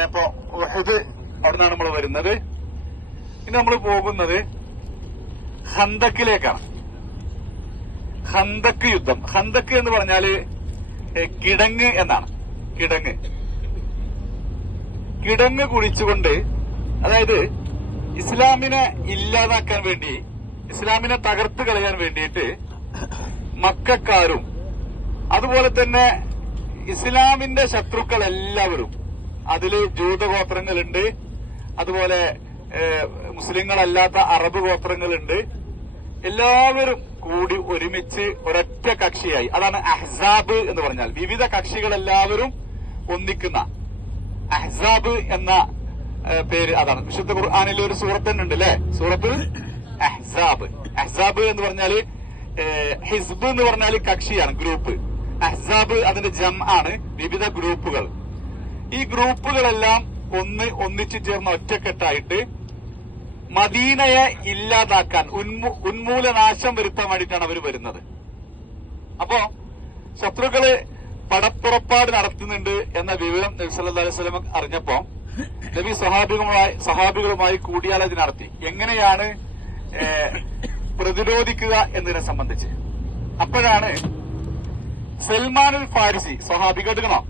പിന്നെ ഇപ്പൊ ഉഹദ് അവിടെ നിന്നാണ് നമ്മൾ വരുന്നത്. ഇനി നമ്മൾ പോകുന്നത് ഖന്തക്കിലേക്കാണ്. ഖന്തക്ക് യുദ്ധം. ഖന്തക്ക് എന്ന് പറഞ്ഞാല് കിടങ്ങ് എന്നാണ്. കിടങ്ങ് കുഴിച്ചുകൊണ്ട്, അതായത് ഇസ്ലാമിനെ ഇല്ലാതാക്കാൻ വേണ്ടി, ഇസ്ലാമിനെ തകർത്ത് കളയാൻ വേണ്ടിയിട്ട് മക്കക്കാരും അതുപോലെ തന്നെ ഇസ്ലാമിന്റെ ശത്രുക്കൾ എല്ലാവരും, അതില് ജൂതഗോത്രങ്ങളുണ്ട്, അതുപോലെ മുസ്ലിങ്ങളല്ലാത്ത അറബ് ഗോത്രങ്ങളുണ്ട്, എല്ലാവരും കൂടി ഒരുമിച്ച് ഒരൊറ്റ കക്ഷിയായി. അതാണ് അഹ്സാബ് എന്ന് പറഞ്ഞാൽ. വിവിധ കക്ഷികളെല്ലാവരും ഒന്നിക്കുന്ന അഹ്സാബ് എന്ന പേര് അതാണ്. വിശുദ്ധ ഖുർആനിൽ ഒരു സൂറത്ത് തന്നെ ഉണ്ട് അല്ലെ, സൂറത്തുൽ അഹ്സാബ്. അഹ്സാബ് എന്ന് പറഞ്ഞാല് ഹിസ്ബ് എന്ന് പറഞ്ഞാൽ കക്ഷിയാണ്, ഗ്രൂപ്പ്. അഹ്സാബ് അതിന്റെ ജം ആണ്, വിവിധ ഗ്രൂപ്പുകൾ. ഈ ഗ്രൂപ്പുകളെല്ലാം ഒന്നിച്ചു ചേർന്ന ഒറ്റക്കെട്ടായിട്ട് മദീനയെ ഇല്ലാതാക്കാൻ, ഉന്മൂലനാശം വരുത്താൻ വേണ്ടിയിട്ടാണ് അവർ വരുന്നത്. അപ്പോ ശത്രുക്കള് പടപ്പുറപ്പാട് നടത്തുന്നുണ്ട് എന്ന വിവരം നബി സല്ലല്ലാഹു അലൈഹി വസല്ലം അറിഞ്ഞപ്പോ നബി സഹാബികളുമായി കൂടിയാലോചന നടത്തി. എങ്ങനെയാണ് പ്രതിരോധിക്കുക എന്നതിനെ സംബന്ധിച്ച്. അപ്പോഴാണ് സൽമാനുൽ ഫാരിസി, സ്വഹാബി കേട്ടുക്കണോ?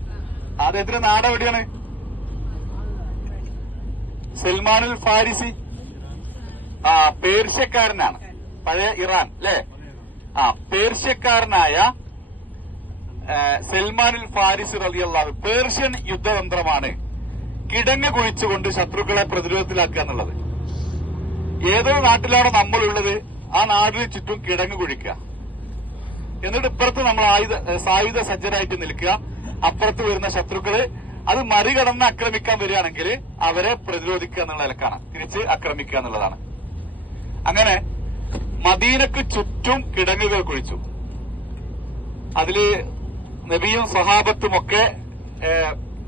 അദ്ദേഹത്തിന്റെ നാട് എവിടെയാണ്? സൽമാനുൽ ഫാരിസി പേർഷ്യക്കാരനാണ്. പഴയ ഇറാൻ അല്ലെ? പേർഷ്യക്കാരനായ സൽമാനുൽ ഫാരിസി റളിയല്ലാഹു, പേർഷ്യൻ യുദ്ധതന്ത്രമാണ് കിടങ്ങ് കുഴിച്ചുകൊണ്ട് ശത്രുക്കളെ പ്രതിരോധത്തിലാക്കുക എന്നുള്ളത്. ഏതോ നാട്ടിലാണോ നമ്മളുള്ളത്, ആ നാടിന് ചുറ്റും കിടങ്ങ് കുഴിക്കുക. എന്നിട്ട് ഇപ്പുറത്ത് നമ്മൾ സായുധ സജ്ജരായിട്ട് നിൽക്കുക. അപ്പുറത്ത് വരുന്ന ശത്രുക്കള് അത് മറികടന്ന് ആക്രമിക്കാൻ വരികയാണെങ്കിൽ അവരെ പ്രതിരോധിക്കുക എന്നുള്ള നിലക്കാണ്, തിരിച്ച് ആക്രമിക്കുക എന്നുള്ളതാണ്. അങ്ങനെ മദീനക്ക് ചുറ്റും കിടങ്ങുകൾ കുഴിച്ചു. അതില് നബിയും സഹാബത്തും ഒക്കെ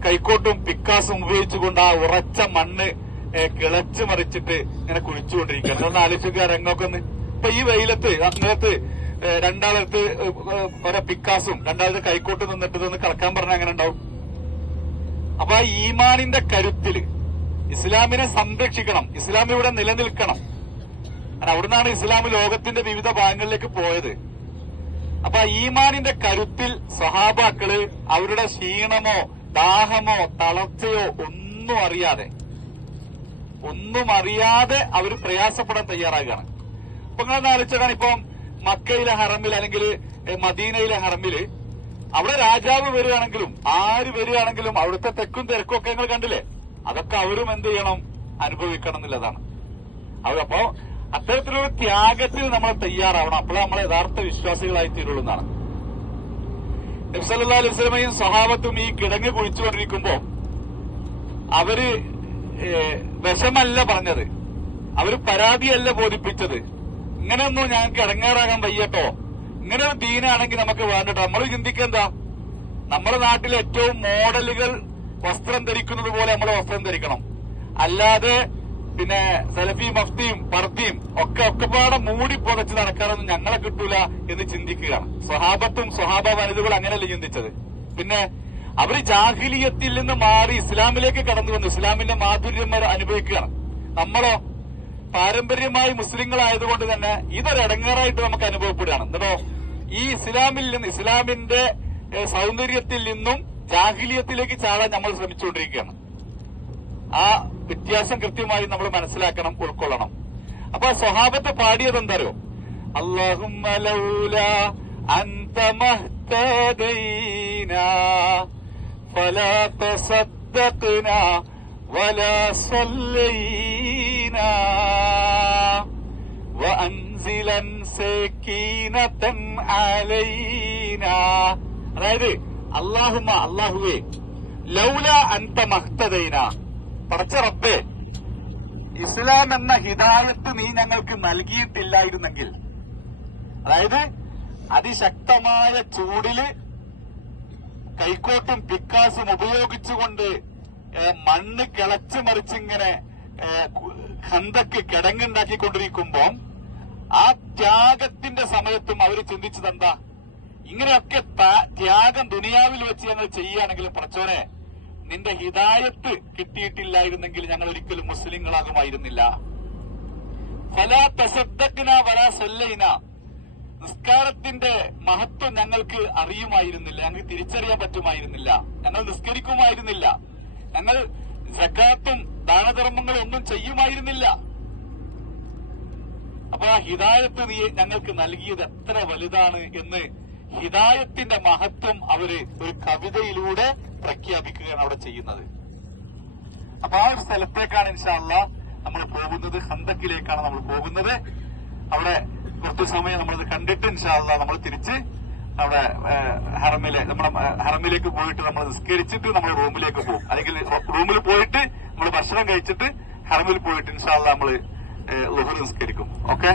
കൈക്കോട്ടും പിക്കാസും ഉപയോഗിച്ചുകൊണ്ട് ആ ഉറച്ച മണ്ണ് കിളച്ചു മറിച്ചിട്ട് ഇങ്ങനെ കുഴിച്ചുകൊണ്ടിരിക്കുക. അതൊന്ന് ആലോചിക്കുക രംഗമൊക്കെ ഒന്ന്. ഇപ്പൊ ഈ വെയിലത്ത് അങ്ങനത്ത് രണ്ടാളത്ത് ഓരോ പിക്കാസും രണ്ടാളത്ത് കൈക്കോട്ടും നിന്നിട്ട് ഇതൊന്ന് കളക്കാൻ പറഞ്ഞാൽ അങ്ങനെ ഉണ്ടാവും. അപ്പൊ ആ ഈമാനിന്റെ കരുത്തില് ഇസ്ലാമിനെ സംരക്ഷിക്കണം, ഇസ്ലാം ഇവിടെ നിലനിൽക്കണം. അവിടുന്നാണ് ഇസ്ലാം ലോകത്തിന്റെ വിവിധ ഭാഗങ്ങളിലേക്ക് പോയത്. അപ്പൊ ആ ഈമാനിന്റെ കരുത്തിൽ സഹാബാക്കള് അവരുടെ ക്ഷീണമോ ദാഹമോ തളർച്ചയോ ഒന്നും അറിയാതെ അവർ പ്രയാസപ്പെടാൻ തയ്യാറാകുകയാണ്. അപ്പൊ നിങ്ങളൊന്ന് ആലോചിച്ചാണ്, ഇപ്പം മക്കയിലെ ഹറമിൽ അല്ലെങ്കിൽ മദീനയിലെ ഹറമില് അവിടെ രാജാവ് വരികയാണെങ്കിലും ആര് വരികയാണെങ്കിലും അവിടുത്തെ തെക്കും തിരക്കും ഒക്കെ നിങ്ങൾ കണ്ടില്ലേ, അതൊക്കെ അവരും എന്ത് ചെയ്യണം, അനുഭവിക്കണം എന്നുള്ളതാണ്. അവരപ്പോ അത്തരത്തിലൊരു ത്യാഗത്തിൽ നമ്മൾ തയ്യാറാവണം. അപ്പോഴേ നമ്മൾ യഥാർത്ഥ വിശ്വാസികളായി തീരുള്ളൂ എന്നാണ്. നബി സല്ലല്ലാഹു അലൈഹി വസല്ലമയും സഹാബത്തും ഈ കിടങ്ങ് കുഴിച്ചുകൊണ്ടിരിക്കുമ്പോ അവര് വിഷമല്ല പറഞ്ഞത്, അവര് പരാതിയല്ല ബോധിപ്പിച്ചത്. ഇങ്ങനെയൊന്നും ഞങ്ങൾക്ക് ഇടങ്ങേറാകാൻ വയ്യട്ടോ, ഇങ്ങനെ ഒരു ദീനാണെങ്കിൽ നമുക്ക് വേണ്ടട്ടോ. നമ്മൾ ചിന്തിക്കെന്താ, നമ്മുടെ നാട്ടിലെ ഏറ്റവും മോഡലുകൾ വസ്ത്രം ധരിക്കുന്നത് പോലെ നമ്മൾ വസ്ത്രം ധരിക്കണം, അല്ലാതെ പിന്നെ സലഫി മഫ്തിയും പർദ്ദയും ഒക്കെപ്പാടെ മൂടി പുതച്ച് നടക്കാനൊന്നും ഞങ്ങളെ കിട്ടൂല എന്ന് ചിന്തിക്കുകയാണ്. സ്വഹാബത്തും സ്വഹാബ വനിതകളും അങ്ങനെയല്ല ചിന്തിച്ചത്. പിന്നെ അവര് ജാഹിലിയത്തിൽ നിന്ന് മാറി ഇസ്ലാമിലേക്ക് കടന്നു വന്നു, ഇസ്ലാമിന്റെ മാധുര്യം അനുഭവിക്കുകയാണ്. നമ്മളോ പാരമ്പര്യമായി മുസ്ലിങ്ങളായതുകൊണ്ട് തന്നെ ഇതൊരടങ്ങേറായിട്ട് നമുക്ക് അനുഭവപ്പെടുകയാണ്. എന്നിട്ടോ ഈ ഇസ്ലാമിൽ നിന്ന്, ഇസ്ലാമിന്റെ സൗന്ദര്യത്തിൽ നിന്നും ജാഹിലിയത്തിലേക്ക് ചാടാൻ നമ്മൾ ശ്രമിച്ചുകൊണ്ടിരിക്കുകയാണ്. ആ വ്യത്യാസം കൃത്യമായി നമ്മൾ മനസ്സിലാക്കണം, ഉൾക്കൊള്ളണം. അപ്പൊ സ്വഹാബത്ത് പാടിയത് എന്താരോ, അല്ലാഹുമ്മ ലൗലാ അൻത മഹ്തദൈനാ ഫലാ തസദ്ദഖ്നാ വലാ സല്ലൈനാ വഅൻസിലൻ സകീനതൻ അലൈനാ. അതായത് അല്ലാഹുമ്മ, അല്ലാഹുവേ, ലൗലാ അൻത മഹ്തദൈനാ, പടച്ച റബ്ബേ, ഇസ്ലാം എന്ന ഹിദായത്ത് നീ ഞങ്ങൾക്ക് നൽകിയിട്ടില്ലായിരുന്നെങ്കിൽ, അതായത് അതിശക്തമായ ചൂടില് കൈക്കോട്ടും പിക്കാസും ഉപയോഗിച്ചുകൊണ്ട് മണ്ണ് കിളച്ചു മറിച്ചിങ്ങനെ ഖന്തക്ക് കിടങ്ങുണ്ടാക്കിക്കൊണ്ടിരിക്കുമ്പോൾ ആ ത്യാഗത്തിന്റെ സമയത്തും അവർ ചിന്തിച്ചത് എന്താ, ഇങ്ങനെയൊക്കെ ത്യാഗം ദുനിയാവിൽ വെച്ച് ഞങ്ങൾ ചെയ്യുകയാണെങ്കിലും പടച്ചോനെ നിന്റെ ഹിദായത്ത് കിട്ടിയിട്ടില്ലായിരുന്നെങ്കിൽ ഞങ്ങൾ ഒരിക്കലും മുസ്ലിങ്ങളാകുമായിരുന്നില്ല. ഫലാ തസദ്ദഖ്ന വലാ സല്ലൈന, നിസ്കാരത്തിന്റെ മഹത്വം ഞങ്ങൾക്ക് അറിയുമായിരുന്നില്ല, ഞങ്ങൾക്ക് തിരിച്ചറിയാൻ പറ്റുമായിരുന്നില്ല, ഞങ്ങൾ നിസ്കരിക്കുമായിരുന്നില്ല, ഞങ്ങൾ സകാത്തും ദാനധർമ്മങ്ങളും ഒന്നും ചെയ്യുമായിരുന്നില്ല. അപ്പൊ ആ ഹിദായത്ത് നീ ഞങ്ങൾക്ക് നൽകിയത് എത്ര വലുതാണ് എന്ന് ഹിദായത്തിന്റെ മഹത്വം അവര് ഒരു കവിതയിലൂടെ പ്രഖ്യാപിക്കുകയാണ് അവിടെ ചെയ്യുന്നത്. അപ്പൊ ആ ഒരു സ്ഥലത്തേക്കാണ് ഇൻഷാ അല്ലാഹ് നമ്മൾ പോകുന്നത്. ഖന്തക്കിലേക്കാണ് നമ്മൾ പോകുന്നത്. അവിടെ കുറച്ചു സമയം നമ്മളത് കണ്ടിട്ട് ഇൻഷാ അല്ലാഹ് നമ്മൾ തിരിച്ച് നമ്മുടെ ഹറമിലേക്ക് പോയിട്ട് നമ്മൾ നിസ്കരിച്ചിട്ട് നമ്മൾ റൂമിലേക്ക് പോകും. അല്ലെങ്കിൽ റൂമിൽ പോയിട്ട് നമ്മൾ ഭക്ഷണം കഴിച്ചിട്ട് ഹറമിൽ പോയിട്ട് ഇൻഷാ അല്ലാഹ് നമ്മൾ ളുഹർ നിസ്കരിക്കും. ഓക്കെ.